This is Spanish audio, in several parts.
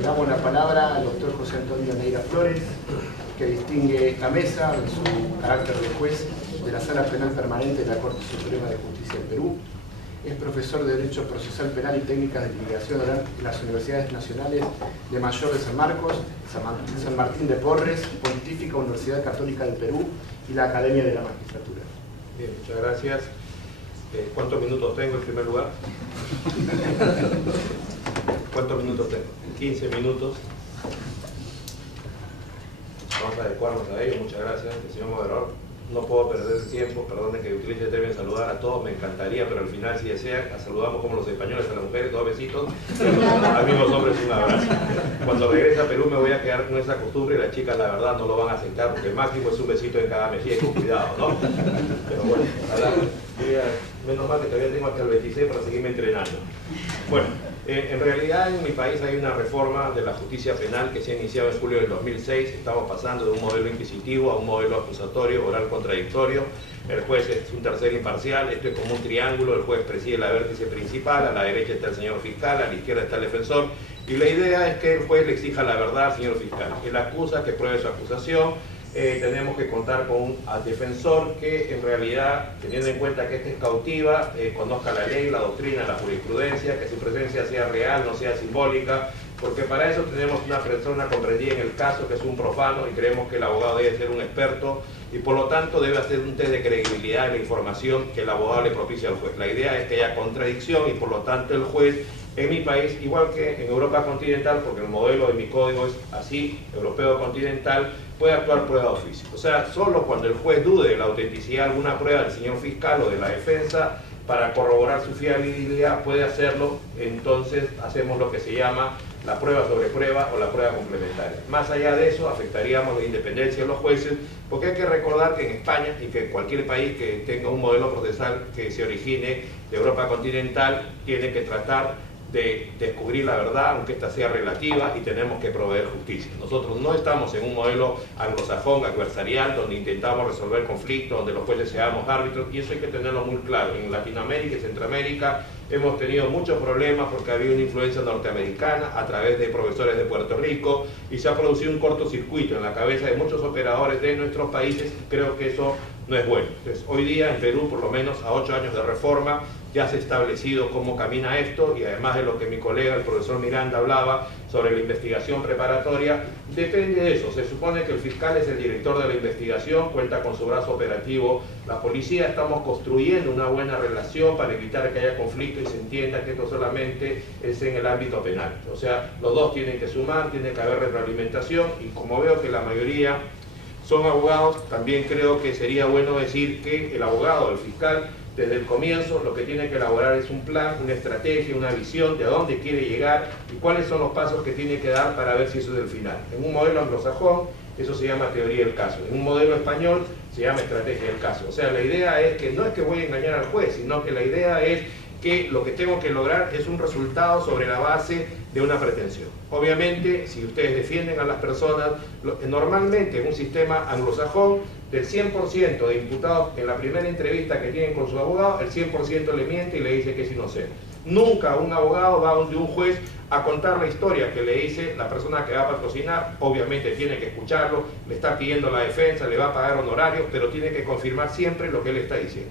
Le damos la palabra al doctor José Antonio Neira Flores, que distingue la mesa en su carácter de juez de la Sala Penal Permanente de la Corte Suprema de Justicia del Perú. Es profesor de Derecho Procesal Penal y Técnicas de Litigación Oral en las Universidades Nacionales de Mayor de San Marcos, San Martín de Porres, Pontífica Universidad Católica del Perú y la Academia de la Magistratura. Bien, muchas gracias. ¿Cuántos minutos tengo en primer lugar? ¿Cuántos minutos tengo? 15 minutos. Vamos a adecuarnos a ello. Muchas gracias, señor moderador. No puedo perder el tiempo, perdone que utilice el término saludar a todos, me encantaría, pero al final, si desean, saludamos como los españoles a las mujeres, 2 besitos, a mí los hombres un abrazo. Cuando regrese a Perú me voy a quedar con esa costumbre y las chicas la verdad no lo van a aceptar, porque el máximo es un besito en cada mejilla y con cuidado, ¿no? Pero bueno, menos mal que todavía tengo hasta el 26 para seguirme entrenando. Bueno, en realidad en mi país hay una reforma de la justicia penal que se ha iniciado en julio del 2006. Estamos pasando de un modelo inquisitivo a un modelo acusatorio, oral contradictorio. El juez es un tercer imparcial, esto es como un triángulo, el juez preside la vértice principal, a la derecha está el señor fiscal, a la izquierda está el defensor, y la idea es que el juez le exija la verdad al señor fiscal. Él acusa, que pruebe su acusación. Tenemos que contar con un defensor que en realidad, teniendo en cuenta que este es cautiva, conozca la ley, la doctrina, la jurisprudencia, que su presencia sea real, no sea simbólica, porque para eso tenemos una persona comprendida en el caso que es un profano y creemos que el abogado debe ser un experto y por lo tanto debe hacer un test de credibilidad de la información que el abogado le propicia al juez. La idea es que haya contradicción y por lo tanto el juez en mi país, igual que en Europa continental, porque el modelo de mi código es así, europeo continental, puede actuar prueba de oficio. O sea, solo cuando el juez dude de la autenticidad de alguna prueba del señor fiscal o de la defensa para corroborar su fiabilidad puede hacerlo, entonces hacemos lo que se llama la prueba sobre prueba o la prueba complementaria. Más allá de eso, afectaríamos la independencia de los jueces, porque hay que recordar que en España y que cualquier país que tenga un modelo procesal que se origine de Europa continental tiene que tratar de descubrir la verdad, aunque esta sea relativa, y tenemos que proveer justicia. Nosotros no estamos en un modelo anglosajón, adversarial, donde intentamos resolver conflictos, donde los jueces seamos árbitros, y eso hay que tenerlo muy claro. En Latinoamérica y Centroamérica hemos tenido muchos problemas porque había una influencia norteamericana a través de profesores de Puerto Rico, y se ha producido un cortocircuito en la cabeza de muchos operadores de nuestros países, y creo que eso no es bueno. Entonces, hoy día en Perú, por lo menos a 8 años de reforma, ya se ha establecido cómo camina esto, y además de lo que mi colega, el profesor Miranda, hablaba sobre la investigación preparatoria, depende de eso. Se supone que el fiscal es el director de la investigación, cuenta con su brazo operativo la policía. Estamos construyendo una buena relación para evitar que haya conflicto y se entienda que esto solamente es en el ámbito penal. O sea, los dos tienen que sumar, tiene que haber retroalimentación, y como veo que la mayoría son abogados, también creo que sería bueno decir que el abogado, el fiscal, desde el comienzo lo que tiene que elaborar es un plan, una estrategia, una visión de a dónde quiere llegar y cuáles son los pasos que tiene que dar para ver si eso es el final. En un modelo anglosajón eso se llama teoría del caso, en un modelo español se llama estrategia del caso. O sea, la idea es que no es que voy a engañar al juez, sino que la idea es que lo que tengo que lograr es un resultado sobre la base de una pretensión. Obviamente, si ustedes defienden a las personas, normalmente en un sistema anglosajón, del 100% de imputados en la primera entrevista que tienen con su abogado, el 100% le miente y le dice que es inocente. Nunca un abogado va donde un juez a contar la historia que le dice la persona que va a patrocinar. Obviamente tiene que escucharlo, le está pidiendo la defensa, le va a pagar honorarios, pero tiene que confirmar siempre lo que él está diciendo.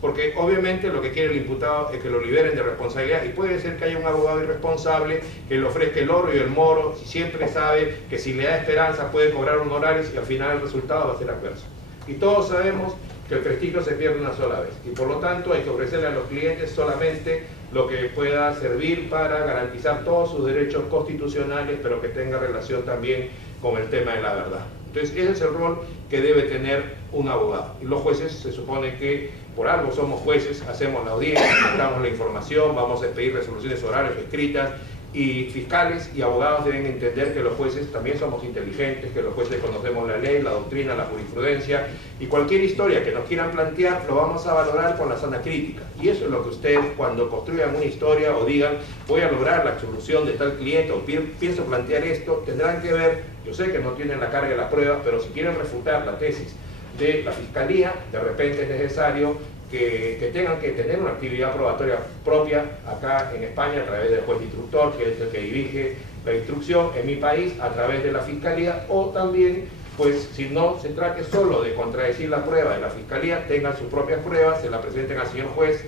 Porque obviamente lo que quiere el imputado es que lo liberen de responsabilidad, y puede ser que haya un abogado irresponsable que le ofrezca el oro y el moro, y siempre sabe que si le da esperanza puede cobrar honorarios y al final el resultado va a ser adverso. Y todos sabemos que el prestigio se pierde una sola vez, y por lo tanto hay que ofrecerle a los clientes solamente lo que pueda servir para garantizar todos sus derechos constitucionales, pero que tenga relación también con el tema de la verdad. Entonces ese es el rol que debe tener un abogado. Y los jueces, se supone que por algo somos jueces, hacemos la audiencia, damos la información, vamos a expedir resoluciones orales escritas, y fiscales y abogados deben entender que los jueces también somos inteligentes, que los jueces conocemos la ley, la doctrina, la jurisprudencia, y cualquier historia que nos quieran plantear lo vamos a valorar con la sana crítica. Y eso es lo que ustedes, cuando construyan una historia o digan voy a lograr la absolución de tal cliente o pienso plantear esto, tendrán que ver, yo sé que no tienen la carga de la prueba, pero si quieren refutar la tesis de la Fiscalía, de repente es necesario que tengan que tener una actividad probatoria propia acá en España a través del juez instructor, que es el que dirige la instrucción en mi país, a través de la Fiscalía, o también, pues si no se trate solo de contradecir la prueba de la Fiscalía, tengan sus propias pruebas, se la presenten al señor juez,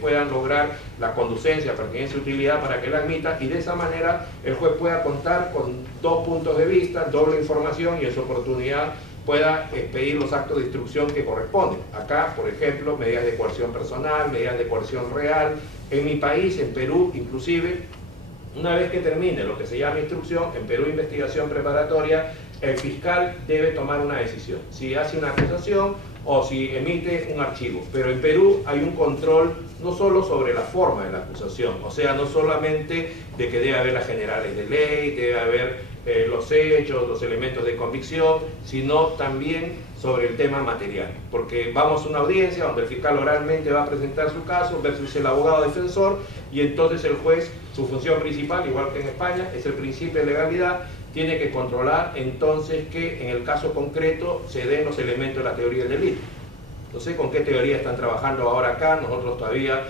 puedan lograr la conducencia, pertinencia y utilidad para que la admita, y de esa manera el juez pueda contar con dos puntos de vista, doble información, y en su oportunidad pueda expedir los actos de instrucción que corresponden. Acá, por ejemplo, medidas de coerción personal, medidas de coerción real. En mi país, en Perú, inclusive, una vez que termine lo que se llama instrucción, en Perú investigación preparatoria, el fiscal debe tomar una decisión, si hace una acusación o si emite un archivo. Pero en Perú hay un control no solo sobre la forma de la acusación, o sea, no solamente de que debe haber las generales de ley, debe haber los hechos, los elementos de convicción, sino también sobre el tema material, porque vamos a una audiencia donde el fiscal oralmente va a presentar su caso versus el abogado defensor, y entonces el juez, su función principal, igual que en España, es el principio de legalidad, tiene que controlar entonces que en el caso concreto se den los elementos de la teoría del delito. No sé con qué teoría están trabajando ahora acá. Nosotros todavía,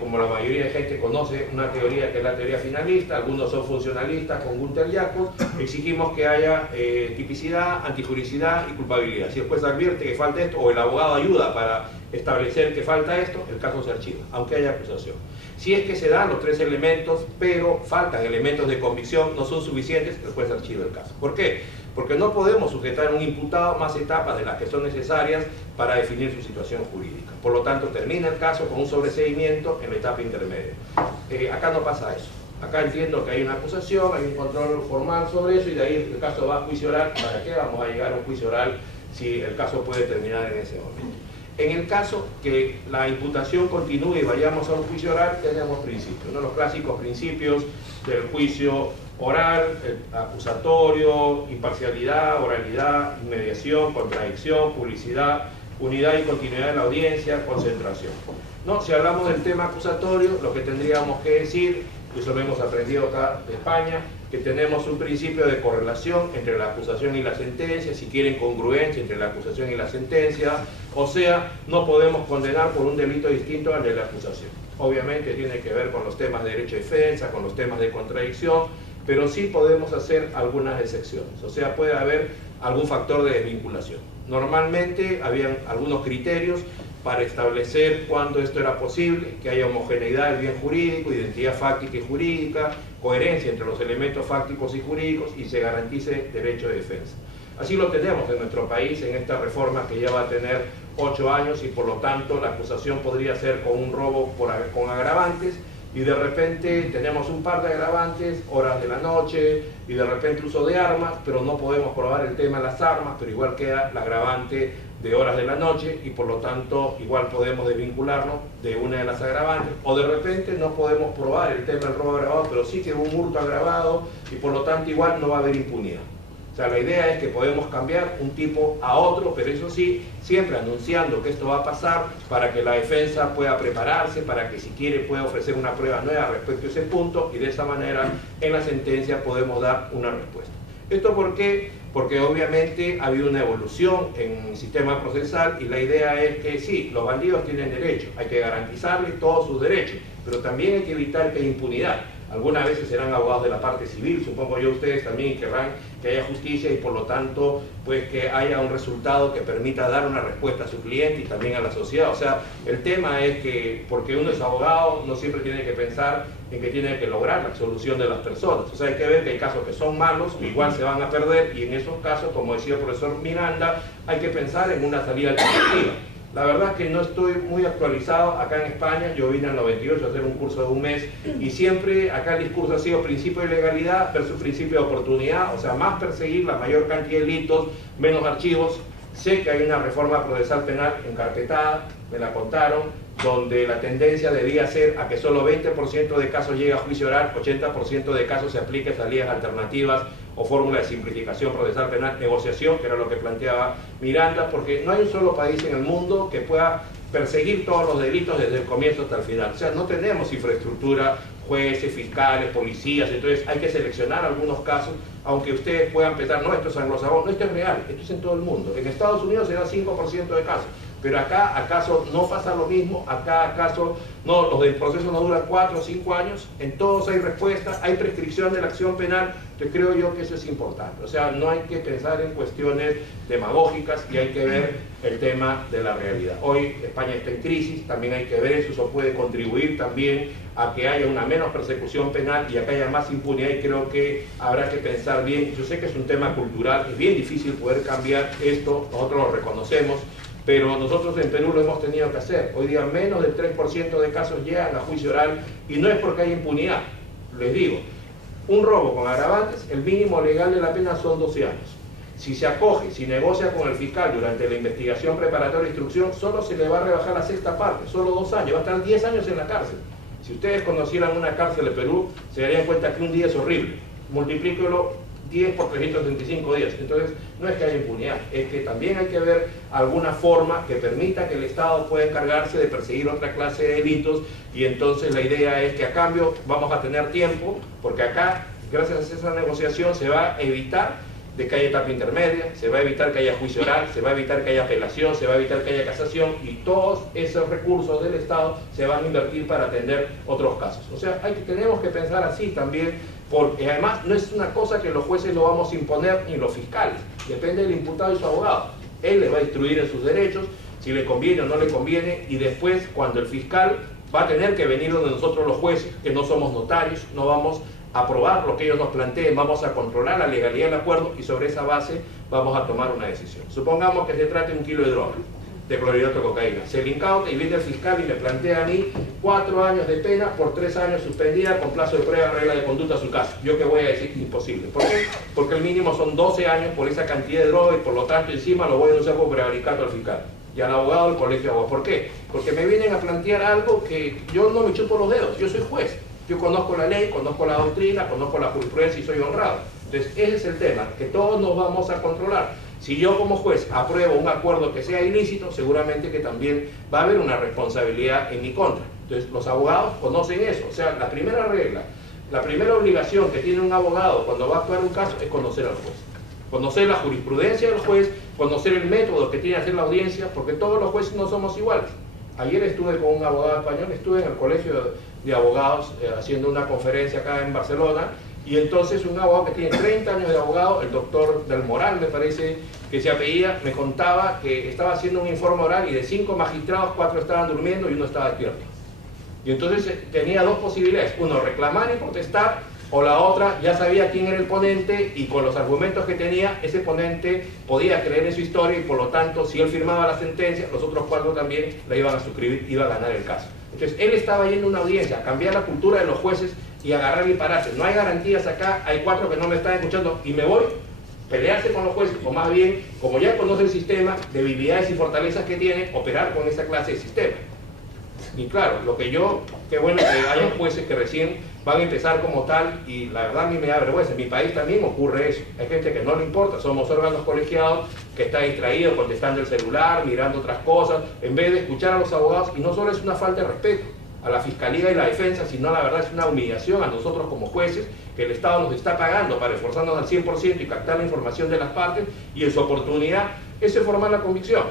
como la mayoría de gente conoce una teoría que es la teoría finalista, algunos son funcionalistas con Gunter Jacobs, exigimos que haya tipicidad, antijuricidad y culpabilidad. Si el juez advierte que falta esto, o el abogado ayuda para establecer que falta esto, el caso se archiva, aunque haya acusación. Si es que se dan los tres elementos, pero faltan elementos de convicción, no son suficientes, el juez archiva el caso. ¿Por qué? Porque no podemos sujetar a un imputado más etapas de las que son necesarias para definir su situación jurídica. Por lo tanto, termina el caso con un sobreseimiento en la etapa intermedia. Acá no pasa eso. Acá entiendo que hay una acusación, hay un control formal sobre eso, y de ahí el caso va a juicio oral. ¿Para qué vamos a llegar a un juicio oral si el caso puede terminar en ese momento? En el caso que la imputación continúe y vayamos a un juicio oral, tenemos principios, ¿no? Los clásicos principios del juicio oral, acusatorio, imparcialidad, oralidad, inmediación, contradicción, publicidad, unidad y continuidad de la audiencia, concentración. ¿No? Si hablamos del tema acusatorio, lo que tendríamos que decir, y eso lo hemos aprendido acá de España, que tenemos un principio de correlación entre la acusación y la sentencia, si quieren congruencia entre la acusación y la sentencia, o sea, no podemos condenar por un delito distinto al de la acusación. Obviamente tiene que ver con los temas de derecho de defensa, con los temas de contradicción, pero sí podemos hacer algunas excepciones, o sea, puede haber algún factor de desvinculación. Normalmente habían algunos criterios para establecer cuándo esto era posible, que haya homogeneidad del bien jurídico, identidad fáctica y jurídica, coherencia entre los elementos fácticos y jurídicos, y se garantice derecho de defensa. Así lo tenemos en nuestro país en esta reforma que ya va a tener 8 años, y por lo tanto la acusación podría ser con un robo con agravantes, y de repente tenemos un par de agravantes, horas de la noche, y de repente uso de armas, pero no podemos probar el tema de las armas, pero igual queda la agravante de horas de la noche, y por lo tanto igual podemos desvincularnos de una de las agravantes, o de repente no podemos probar el tema del robo agravado, pero sí que hubo un hurto agravado, y por lo tanto igual no va a haber impunidad. O sea, la idea es que podemos cambiar un tipo a otro, pero eso sí, siempre anunciando que esto va a pasar para que la defensa pueda prepararse, para que si quiere pueda ofrecer una prueba nueva respecto a ese punto, y de esa manera en la sentencia podemos dar una respuesta. ¿Esto por qué? Porque obviamente ha habido una evolución en el sistema procesal, y la idea es que sí, los bandidos tienen derecho, hay que garantizarles todos sus derechos, pero también hay que evitar que haya impunidad. Algunas veces serán abogados de la parte civil, supongo yo ustedes también querrán que haya justicia, y por lo tanto pues que haya un resultado que permita dar una respuesta a su cliente y también a la sociedad. O sea, el tema es que porque uno es abogado no siempre tiene que pensar en que tiene que lograr la absolución de las personas. O sea, hay que ver que hay casos que son malos, igual se van a perder, y en esos casos, como decía el profesor Miranda, hay que pensar en una salida alternativa. La verdad es que no estoy muy actualizado acá en España. Yo vine en el 98 a hacer un curso de un mes, y siempre acá el discurso ha sido principio de legalidad versus principio de oportunidad, o sea, más perseguir la mayor cantidad de delitos, menos archivos. Sé que hay una reforma procesal penal encarpetada, me la contaron, donde la tendencia debía ser a que solo 20% de casos llegue a juicio oral, 80% de casos se aplique salidas alternativas o fórmula de simplificación procesal penal, negociación, que era lo que planteaba Miranda, porque no hay un solo país en el mundo que pueda perseguir todos los delitos desde el comienzo hasta el final. O sea, no tenemos infraestructura, jueces, fiscales, policías, entonces hay que seleccionar algunos casos, aunque ustedes puedan pensar, no, esto es anglosajón, no, esto es real, esto es en todo el mundo. En Estados Unidos se da 5% de casos, Pero acá, ¿acaso no pasa lo mismo? Acá, ¿acaso no, los del proceso no duran 4 o 5 años? En todos hay respuesta, hay prescripción de la acción penal. Entonces creo yo que eso es importante. O sea, no hay que pensar en cuestiones demagógicas y hay que ver el tema de la realidad. Hoy España está en crisis, también hay que ver eso puede contribuir también a que haya una menos persecución penal y a que haya más impunidad, y creo que habrá que pensar bien. Yo sé que es un tema cultural, es bien difícil poder cambiar esto, nosotros lo reconocemos, pero nosotros en Perú lo hemos tenido que hacer. Hoy día menos del 3% de casos llegan a juicio oral y no es porque haya impunidad. Les digo, un robo con agravantes, el mínimo legal de la pena son 12 años. Si se acoge, si negocia con el fiscal durante la investigación preparatoria de instrucción, solo se le va a rebajar la sexta parte, solo 2 años, va a estar 10 años en la cárcel. Si ustedes conocieran una cárcel de Perú, se darían cuenta que un día es horrible. Multiplíquelo 10 por 365 días. Entonces, no es que haya impunidad, es que también hay que ver alguna forma que permita que el Estado pueda encargarse de perseguir otra clase de delitos, y entonces la idea es que a cambio vamos a tener tiempo, porque acá, gracias a esa negociación, se va a evitar de que haya etapa intermedia, se va a evitar que haya juicio oral, se va a evitar que haya apelación, se va a evitar que haya casación, y todos esos recursos del Estado se van a invertir para atender otros casos. O sea, tenemos que pensar así también, porque además no es una cosa que los jueces lo vamos a imponer ni los fiscales, depende del imputado y su abogado. Él le va a instruir en sus derechos, si le conviene o no le conviene, y después cuando el fiscal va a tener que venir donde nosotros los jueces, que no somos notarios, no vamos a aprobar lo que ellos nos planteen, vamos a controlar la legalidad del acuerdo y sobre esa base vamos a tomar una decisión. Supongamos que se trate de 1 kilo de droga, de clorhidrato de cocaína. Se le incauta y viene el fiscal y me plantea a mí 4 años de pena por 3 años suspendida con plazo de prueba, regla de conducta a su caso. ¿Yo qué voy a decir? Imposible. ¿Por qué? Porque el mínimo son 12 años por esa cantidad de droga y por lo tanto encima lo voy a denunciar por prevaricato al fiscal y al abogado del colegio de abogados. ¿Por qué? Porque me vienen a plantear algo que yo no me chupo los dedos, yo soy juez. Yo conozco la ley, conozco la doctrina, conozco la jurisprudencia y soy honrado. Entonces, ese es el tema, que todos nos vamos a controlar. Si yo como juez apruebo un acuerdo que sea ilícito, seguramente que también va a haber una responsabilidad en mi contra. Entonces, los abogados conocen eso. O sea, la primera regla, la primera obligación que tiene un abogado cuando va a actuar un caso es conocer al juez. Conocer la jurisprudencia del juez, conocer el método que tiene que hacer la audiencia, porque todos los jueces no somos iguales. Ayer estuve con un abogado español, estuve en el colegio de abogados haciendo una conferencia acá en Barcelona, y entonces un abogado que tiene 30 años de abogado, el doctor Del Moral me parece que se apellida, me contaba que estaba haciendo un informe oral y de 5 magistrados, 4 estaban durmiendo y 1 estaba despierto. Y entonces tenía 2 posibilidades, uno reclamar y protestar, o la otra ya sabía quién era el ponente y con los argumentos que tenía, ese ponente podía creer en su historia y por lo tanto si él firmaba la sentencia, los otros 4 también la iban a suscribir, iba a ganar el caso. Entonces él estaba yendo a una audiencia a cambiar la cultura de los jueces y agarrar y pararse. No hay garantías acá, hay 4 que no me están escuchando y me voy, pelearse con los jueces, o más bien, como ya conoce el sistema, debilidades y fortalezas que tiene, operar con esa clase de sistema. Y claro, qué bueno que haya jueces que recién van a empezar como tal, y la verdad a mí me da vergüenza. En mi país también ocurre eso. Hay gente que no le importa, somos órganos colegiados que está distraído contestando el celular, mirando otras cosas, en vez de escuchar a los abogados, y no solo es una falta de respeto a la fiscalía y la defensa, sino la verdad es una humillación a nosotros como jueces, que el Estado nos está pagando para esforzarnos al 100% y captar la información de las partes, y en su oportunidad es formar la convicción.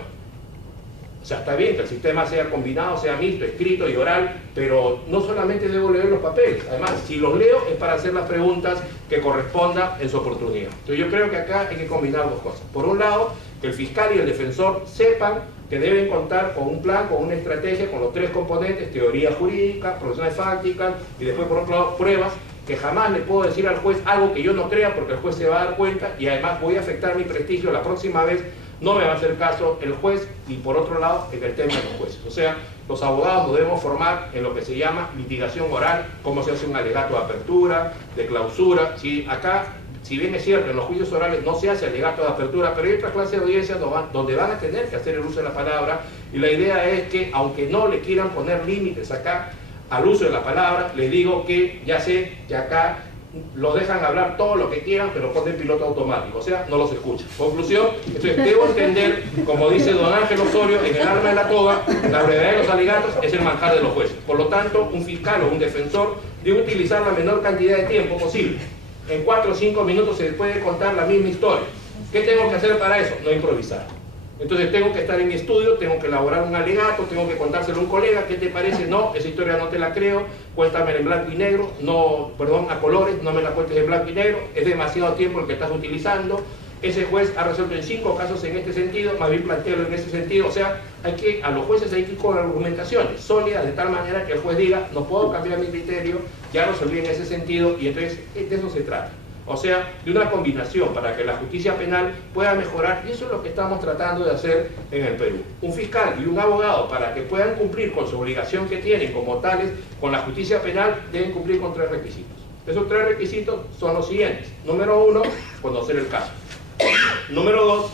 O sea, está bien que el sistema sea combinado, sea mixto, escrito y oral, pero no solamente debo leer los papeles. Además, si los leo es para hacer las preguntas que correspondan en su oportunidad. Entonces yo creo que acá hay que combinar 2 cosas. Por un lado, que el fiscal y el defensor sepan que deben contar con un plan, con una estrategia, con los 3 componentes: teoría jurídica, profesiones fácticas y después, por otro lado, pruebas, que jamás le puedo decir al juez algo que yo no crea porque el juez se va a dar cuenta y además voy a afectar mi prestigio la próxima vez. No me va a hacer caso el juez, y por otro lado, en el tema de los jueces. O sea, los abogados nos debemos formar en lo que se llama litigación oral, cómo se hace un alegato de apertura, de clausura. Si acá, si bien es cierto, en los juicios orales no se hace alegato de apertura, pero hay otra clase de audiencias donde van a tener que hacer el uso de la palabra, y la idea es que, aunque no le quieran poner límites acá al uso de la palabra, les digo que ya sé que acá los dejan hablar todo lo que quieran, pero ponen piloto automático, o sea, no los escuchan. Conclusión, entonces debo entender, como dice don Ángel Osorio en El arma de la toga, la brevedad de los alegatos es el manjar de los jueces. Por lo tanto, un fiscal o un defensor debe utilizar la menor cantidad de tiempo posible. En 4 o 5 minutos se puede contar la misma historia. ¿Qué tengo que hacer para eso? No improvisar. Entonces tengo que estar en mi estudio, tengo que elaborar un alegato, tengo que contárselo a un colega, ¿qué te parece? No, esa historia no te la creo, cuéntamela en blanco y negro, no, perdón, a colores, no me la cuentes en blanco y negro, es demasiado tiempo el que estás utilizando. Ese juez ha resuelto en 5 casos en este sentido, más bien plantearlo en ese sentido. O sea, a los jueces hay que ir con argumentaciones sólidas de tal manera que el juez diga, no puedo cambiar mi criterio, ya resolví en ese sentido, y entonces de eso se trata. O sea, de una combinación para que la justicia penal pueda mejorar, y eso es lo que estamos tratando de hacer en el Perú. Un fiscal y un abogado, para que puedan cumplir con su obligación que tienen como tales con la justicia penal, deben cumplir con 3 requisitos. Esos 3 requisitos son los siguientes. Número 1, conocer el caso. Número 2,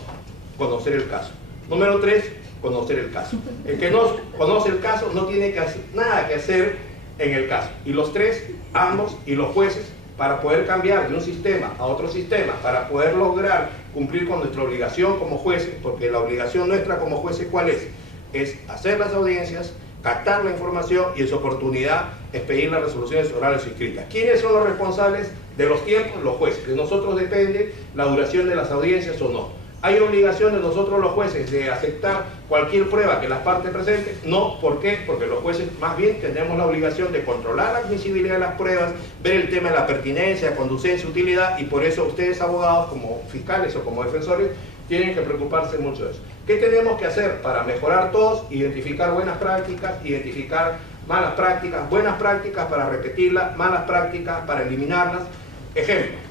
conocer el caso. Número 3, conocer el caso. El que no conoce el caso no tiene nada que hacer en el caso. Y los 3, ambos, y los jueces, para poder cambiar de un sistema a otro sistema, para poder lograr cumplir con nuestra obligación como jueces, porque la obligación nuestra como jueces, ¿cuál es? Es hacer las audiencias, captar la información y en su oportunidad expedir las resoluciones orales y escritas. ¿Quiénes son los responsables de los tiempos? Los jueces. De nosotros depende la duración de las audiencias o no. ¿Hay obligación de nosotros los jueces de aceptar cualquier prueba que las partes presenten? No. ¿Por qué? Porque los jueces más bien tenemos la obligación de controlar la admisibilidad de las pruebas, ver el tema de la pertinencia, conducencia, utilidad, y por eso ustedes, abogados, como fiscales o como defensores, tienen que preocuparse mucho de eso. ¿Qué tenemos que hacer para mejorar todos? Identificar buenas prácticas, identificar malas prácticas, buenas prácticas para repetirlas, malas prácticas para eliminarlas. Ejemplo.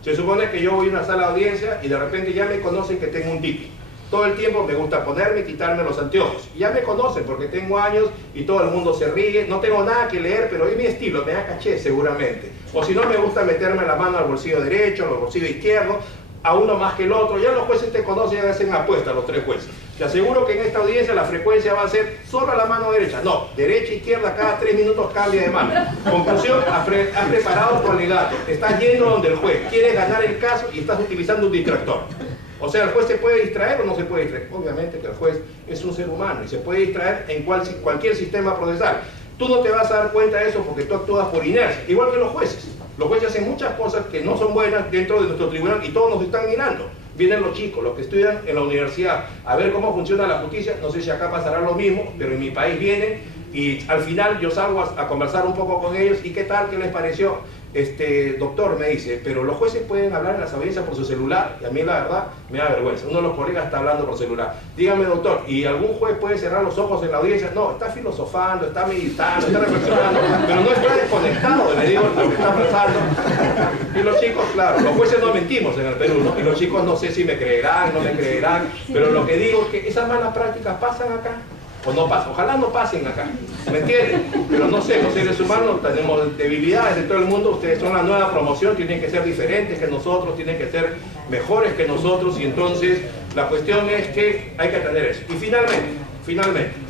Se supone que yo voy a una sala de audiencia y de repente ya me conocen que tengo un tic. Todo el tiempo me gusta ponerme y quitarme los anteojos. Y ya me conocen porque tengo años y todo el mundo se ríe. No tengo nada que leer, pero es mi estilo, me da caché seguramente. O si no, me gusta meterme la mano al bolsillo derecho, al bolsillo izquierdo, a uno más que el otro. Ya los jueces te conocen y hacen apuestas, los 3 jueces. Te aseguro que en esta audiencia la frecuencia va a ser solo a la mano derecha. No, derecha e izquierda, cada 3 minutos cambia de mano. Conclusión, has preparado tu alegato. Estás yendo donde el juez. Quieres ganar el caso y estás utilizando un distractor. O sea, ¿el juez se puede distraer o no se puede distraer? Obviamente que el juez es un ser humano y se puede distraer en cualquier sistema procesal. Tú no te vas a dar cuenta de eso porque tú actúas por inercia, igual que los jueces. Los jueces hacen muchas cosas que no son buenas dentro de nuestro tribunal y todos nos están mirando. Vienen los chicos, los que estudian en la universidad, a ver cómo funciona la justicia. No sé si acá pasará lo mismo, pero en mi país vienen y al final yo salgo a conversar un poco con ellos. ¿Y qué tal? ¿Qué les pareció? Doctor, me dice, pero los jueces pueden hablar en las audiencias por su celular, y a mí la verdad me da vergüenza. Uno de los colegas está hablando por celular. Dígame, doctor, ¿y algún juez puede cerrar los ojos en la audiencia? No, está filosofando, está meditando, está reflexionando, pero no está desconectado, le digo lo que está pasando. Y los chicos, claro, los jueces no mentimos en el Perú, ¿no? Y los chicos no sé si me creerán, no me creerán, pero lo que digo es que esas malas prácticas pasan acá. O no pasan, ojalá no pasen acá, ¿me entienden? Pero no sé, los seres humanos tenemos debilidades de todo el mundo. Ustedes son la nueva promoción, tienen que ser diferentes que nosotros, tienen que ser mejores que nosotros, y entonces la cuestión es que hay que atender eso. Y finalmente,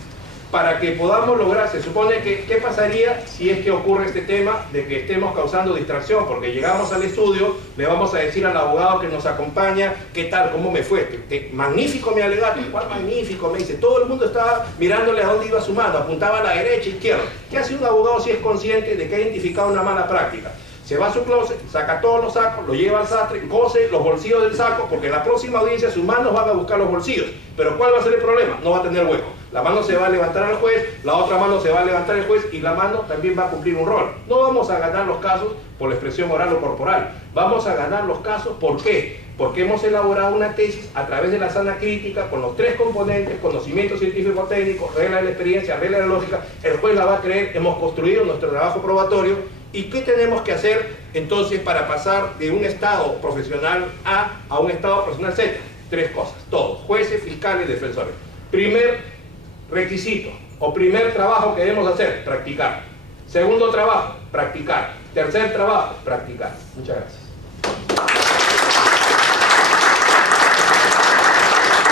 para que podamos lograr, se supone que, ¿qué pasaría si es que ocurre este tema de que estemos causando distracción? Porque llegamos al estudio, le vamos a decir al abogado que nos acompaña, ¿qué tal? ¿Cómo me fue? Magnífico mi alegato. ¿Cuál magnífico? Me dice. Todo el mundo estaba mirándole a dónde iba su mano, apuntaba a la derecha, izquierda. ¿Qué hace un abogado si es consciente de que ha identificado una mala práctica? Se va a su closet, saca todos los sacos, lo lleva al sastre, cose los bolsillos del saco, porque en la próxima audiencia sus manos van a buscar los bolsillos. Pero ¿cuál va a ser el problema? No va a tener hueco. La mano se va a levantar al juez, la otra mano se va a levantar al juez y la mano también va a cumplir un rol. No vamos a ganar los casos por la expresión oral o corporal. Vamos a ganar los casos, ¿por qué? Porque hemos elaborado una tesis a través de la sana crítica con los 3 componentes: conocimiento científico-técnico, regla de la experiencia, regla de la lógica. El juez la va a creer, hemos construido nuestro trabajo probatorio. ¿Y qué tenemos que hacer entonces para pasar de un estado profesional A a un estado profesional Z? 3 cosas, todos, jueces, fiscales, defensores. Primer requisito o primer trabajo que debemos hacer, practicar. Segundo trabajo, practicar. Tercer trabajo, practicar. Muchas gracias.